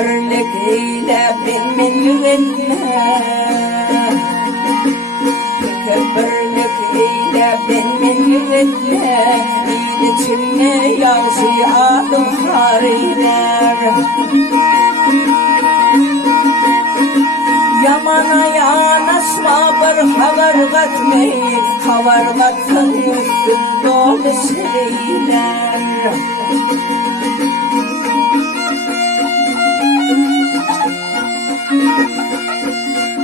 Tekebberlik eyle benimle, tekebberlik eyle benimle, İçimne yağşı adım hariler. Yamana yanaşma bir havar katmey, havar katsan üstün dolu şeyler.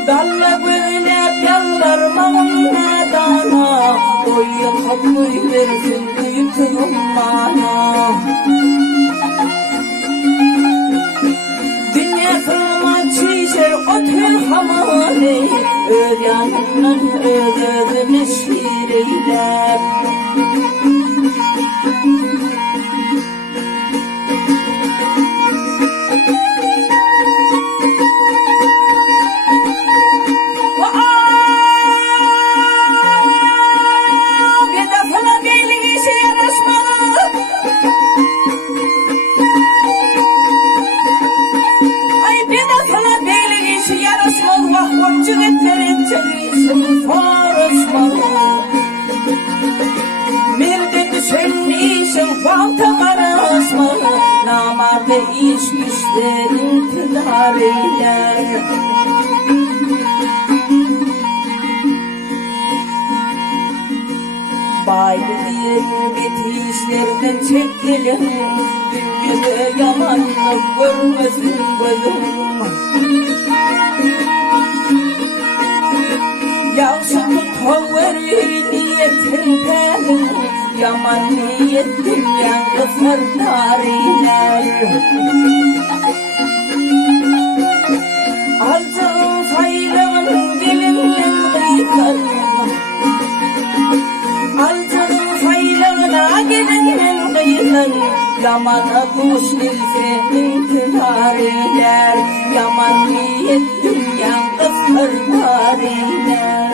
Dalla böyle yalvarmam nedana, oyu kabul versin büyük bana. Dünya kılma çizer otur hamale, öz yanından özümü şiireyler. Namarda iş güçlerin tedar eyler. Bayrağın bitişlerden çekelim, dünyada yalanlık görmesin gözüm. Yavşu tutuver niyetin perim, yaman niyetin yangıslar tariler. Altın faylağın gelinden kıyıdan, altın faylağına gelinden kıyıdan, yamana kuş nilse intihariler, yaman niyetin yangıslar tariler.